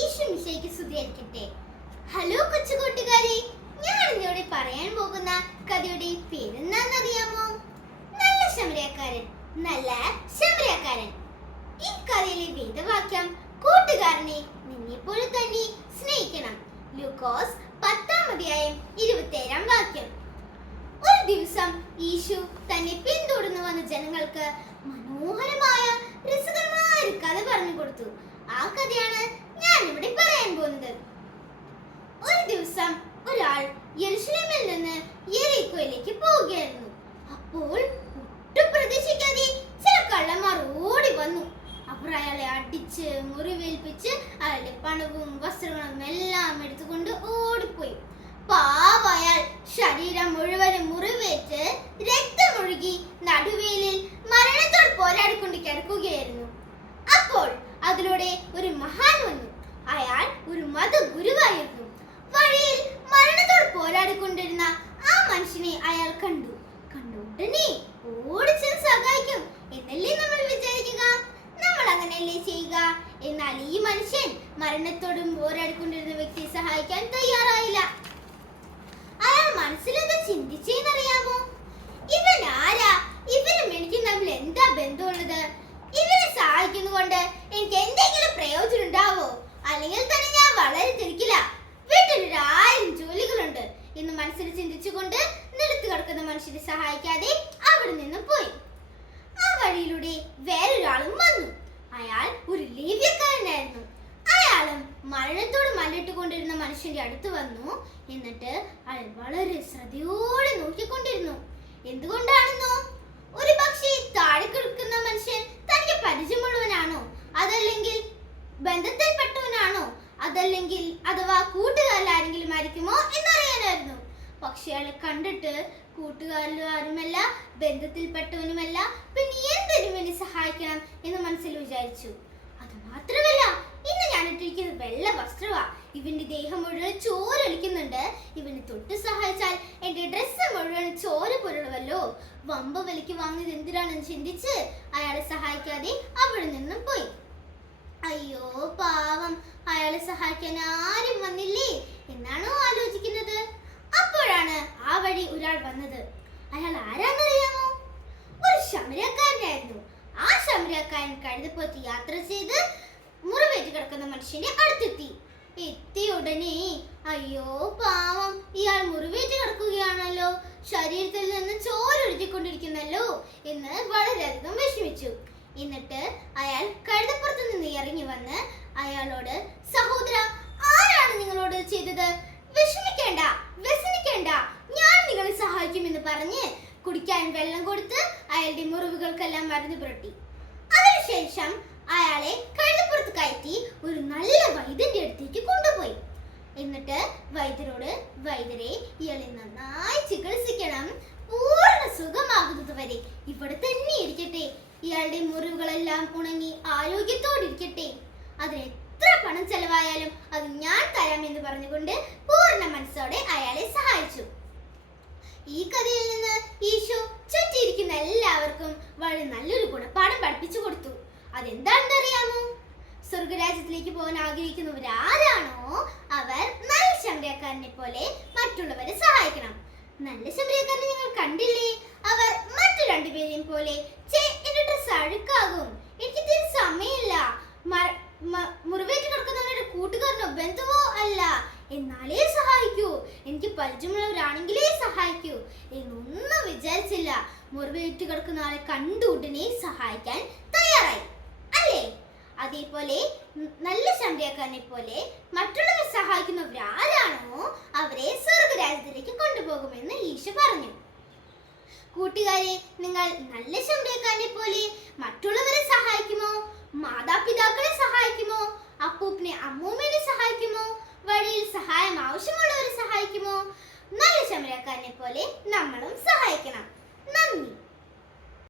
ഈശോമിശിഹായ്ക്ക് സ്തുതിയായിരിക്കട്ടെ. ഹലോ കൊച്ചു കൂട്ടുകാരെ, ഞാൻ ഇന്നിവിടെ പറയാൻ പോകുന്ന കഥയുടെ പേരെന്താണെന്നറിയാമോ? നല്ല ശമരിയക്കാരൻ. നല്ല ശമരിയക്കാരൻ. ഈ കഥയിലെ വേദവാക്യം കൂട്ടുകാരനെ നിന്നെപ്പോലെ തന്നെ സ്നേഹിക്കണം. ലൂക്കോസ് 10-27 വാക്യം. ഒരു ദിവസം ഈശോ തന്നെ പിന്തുടർന്നു വന്ന ജനങ്ങൾക്ക് മനോഹരമായ രസകരമായ ഒരു കഥ പറഞ്ഞു കൊടുത്തു. ആ കഥയാണ് ഞാൻ ഇവിടെ പറയാൻ പോകുന്നത്. ഒരു ദിവസം ഒരാൾ യെരുശലേമിൽ നിന്ന് യെരിക്കോയിലേക്ക് പോവുകയായിരുന്നു. അപ്പോൾ ഒട്ടും പ്രതീക്ഷിക്കാതെ ചില കള്ളന്മാർ ഓടി വന്നു. അവർ അയാളെ അടിച്ച് മുറിവേൽപ്പിച്ച് അയാളുടെ പണവും വസ്ത്രങ്ങളും എല്ലാം എടുത്തുകൊണ്ട് ഓടിപ്പോയി. പാവം അയാൾ ശരീരം മുഴുവനും മുറിവേറ്റ് രക്തമൊഴുകി നടുവേലിൽ മരണത്തോട് പോരാടിക്കൊണ്ട് കിടക്കുകയായിരുന്നു. അപ്പോൾ അതിലൂടെ ഒരു മഹാൻ വന്നു. അയാൾ ഒരു മതഗുരുവായിരുന്നു. വഴിയിൽ മരണത്തോട് പോരാടിക്കൊണ്ടിരുന്ന ആ മനുഷ്യനെ അയാൾ കണ്ടു. ഉടനെ ഓടിച്ചെന്ന് സഹായിക്കും എന്നല്ലേ നമ്മൾ വിചാരിക്കുക. നമ്മൾ അങ്ങനെയല്ലേ ചെയ്യുക. എന്നാൽ ഈ മനുഷ്യൻ മരണത്തോടും പോരാടിക്കൊണ്ടിരുന്ന വ്യക്തിയെ സഹായിക്കാൻ തയ്യാറായില്ല. അയാൾ മനസ്സിലെന്താ ചിന്തിച്ചെന്നറിയാമോ? ഇവൻ ആരാ? ഇവനും എനിക്കും തമ്മിൽ എന്താ ബന്ധമുള്ളത്? ഇവനെ സഹായിക്കുന്നതുകൊണ്ട് എനിക്ക് എന്തെങ്കിലും പ്രയോജനം ഉണ്ടാവോ? അല്ലെങ്കിൽ തന്നെ ഞാൻ വളരെ തിരക്കില്ല. വീട്ടിൽ 1000 ജോലികളുണ്ട് എന്ന് മനസ്സിൽ ചിന്തിച്ചുകൊണ്ട് നിലത്ത് കിടക്കുന്ന മനുഷ്യനെ സഹായിക്കാതെ അവിടെ നിന്ന് പോയി. ആ വഴിയിലൂടെ വേറൊരാളും വന്നു. അയാൾ ഒരു ലേവ്യക്കാരനായിരുന്നു. അയാളും മരണത്തോട് മല്ലിട്ടുകൊണ്ടിരുന്ന മനുഷ്യന്റെ അടുത്ത് വന്നു. എന്നിട്ട് അയാൾ വളരെ ശ്രദ്ധയോടെ നോക്കിക്കൊണ്ടിരുന്നു. എന്തുകൊണ്ടാണെന്നോ? ഒരു പക്ഷേ താഴെ കിടക്കുന്ന മനുഷ്യൻ തനിക്ക് പരിചയമുള്ളവനാണോ? അതല്ലെങ്കിൽ ബന്ധത്തിൽപ്പെട്ടവനാണോ? അതല്ലെങ്കിൽ അഥവാ കൂട്ടുകാരിൽ ആരെങ്കിലും ആയിരിക്കുമോ എന്നറിയാനായിരുന്നു. പക്ഷെ അയാളെ കണ്ടിട്ട് കൂട്ടുകാരിലും ആരുമല്ല, ബന്ധത്തിൽപ്പെട്ടവനുമല്ല, പിന്നെ എന്തിനു വേണ്ടി സഹായിക്കണം എന്ന് മനസ്സിൽ വിചാരിച്ചു. അത് മാത്രമല്ല, ഇന്ന് ഞാൻ ഇട്ടിരിക്കുന്നത് വെള്ള വസ്ത്രമാ. ഇവന്റെ ദേഹം മുഴുവൻ ചോരൊലിക്കുന്നുണ്ട്. ഇവന് തൊട്ട് സഹായിച്ചാൽ എന്റെ ഡ്രസ്സ് മുഴുവൻ ചോര പുരളുവല്ലോ. വമ്പ വിലയ്ക്ക് വാങ്ങിയത് എന്തിനാണെന്ന് ചിന്തിച്ച് അയാളെ സഹായിക്കാതെ അവിടെ നിന്നും പോയി. അയ്യോ പാവം, അയാളെ സഹായിക്കാൻ ആരും വന്നില്ലേ എന്നാണോ ആലോചിക്കുന്നത്. അപ്പോഴാണ് ആ വഴി ഒരാൾ വന്നത്. അയാൾ ആരാന്നറിയാമോ? ഒരു ശമരിയക്കാരനായിരുന്നു. ആ ശമരിയക്കാരൻ കഴുതപ്പുറത്ത് യാത്ര ചെയ്ത് മുറിവേറ്റ് കിടക്കുന്ന മനുഷ്യന്റെ അടുത്തെത്തി. എത്തിയ ഉടനെ അയ്യോ പാവം, ഇയാൾ മുറിവേറ്റ് കിടക്കുകയാണല്ലോ, ശരീരത്തിൽ നിന്ന് ചോരൊഴുകിക്കൊണ്ടിരിക്കുന്നല്ലോ എന്ന് വളരെയധികം വിഷമിച്ചു. എന്നിട്ട് അയാൾ കഴുതപ്പുറത്ത് നിന്ന് ഇറങ്ങി വന്ന് അയാളോട്, സഹോദര, ആരാണ് നിങ്ങളോട് ചെയ്തത്? വിഷമിക്കേണ്ട, വ്യസനിക്കേണ്ട, ഞാൻ നിങ്ങളെ സഹായിക്കുമെന്ന് പറഞ്ഞ് കുടിക്കാൻ വെള്ളം കൊടുത്ത് അയാളുടെ മുറിവുകൾക്കെല്ലാം മരുന്ന് പുരട്ടി. അതിനുശേഷം അയാളെ കഴുതപ്പുറത്ത് കയറ്റി ഒരു നല്ല വൈദ്യന്റെ അടുത്തേക്ക് കൊണ്ടുപോയി. എന്നിട്ട് വൈദ്യരോട്, വൈദ്യരെ, ഇയാളെ നന്നായി ചികിത്സിക്കണം, പൂർണ്ണ സുഖമാകുന്നത് വരെ ഇവിടെ തന്നെ ഇരിക്കട്ടെ. ഇയാളുടെ മുറിവുകളെല്ലാം ഉണങ്ങി ആരോഗ്യത്തോടിരിക്കട്ടെ. അതിന് എത്ര പണം ചെലവായാലും അത് ഞാൻ തരാമെന്ന് പറഞ്ഞുകൊണ്ട് പൂർണ്ണ മനസ്സോടെ അയാളെ സഹായിച്ചു. ഈ കഥയിൽ നിന്ന് ഈശോ ചുറ്റിയിരിക്കുന്ന എല്ലാവർക്കും വളരെ നല്ലൊരു ഗുണപാഠം പഠിപ്പിച്ചു കൊടുത്തു. അതെന്താണെന്ന് അറിയാമോ? സ്വർഗരാജ്യത്തിലേക്ക് പോകാൻ ആഗ്രഹിക്കുന്നവരാരാണോ അവർ നല്ല ശമരിയക്കാരനെ പോലെ മറ്റുള്ളവരെ സഹായിക്കണം. നല്ല ശമരിയക്കാരനെ നിങ്ങൾ കണ്ടില്ലേ? അവർ മറ്റു രണ്ടുപേരെയും പോലെ, എന്റെ ഡ്രസ് അഴുക്കാകും, എനിക്ക് തീരെ സമയമില്ല, മുറിവേറ്റ് കിടക്കുന്നവരുടെ കൂട്ടുകാരനോ ബന്ധുവോ അല്ല, എന്നാലേ സഹായിക്കൂ, എനിക്ക് പരിചയമുള്ളവരാണെങ്കിലേ സഹായിക്കൂ എന്നൊന്നും വിചാരിച്ചില്ല. മുറിവേറ്റ് കിടക്കുന്ന ആളെ കണ്ടു ഉടനെ സഹായിക്കാൻ തയ്യാറായി, അല്ലേ? അതേപോലെ നല്ല ശമരിയക്കാരനെ പോലെ മറ്റുള്ളവരെ സഹായിക്കുന്നവരാരാണോ അവരെ സ്വർഗരാജ്യത്തിലേക്ക് കൊണ്ടുപോകുമെന്ന് ഈശോ പറഞ്ഞു. കൂട്ടുകാരെ, നിങ്ങൾ നല്ല ശമരിയക്കാരനെ പോലെ മറ്റുള്ളവരെ സഹായിക്കുമോ? മാതാപിതാക്കളെ സഹായിക്കുമോ? അപ്പൂപ്പനെ അമ്മൂമ്മനെ സഹായിക്കുമോ? വഴിയിൽ സഹായം ആവശ്യമുള്ളവരെ സഹായിക്കുമോ? നല്ല ശമരിയക്കാരനെ പോലെ നമ്മളും സഹായിക്കണം. നന്ദി.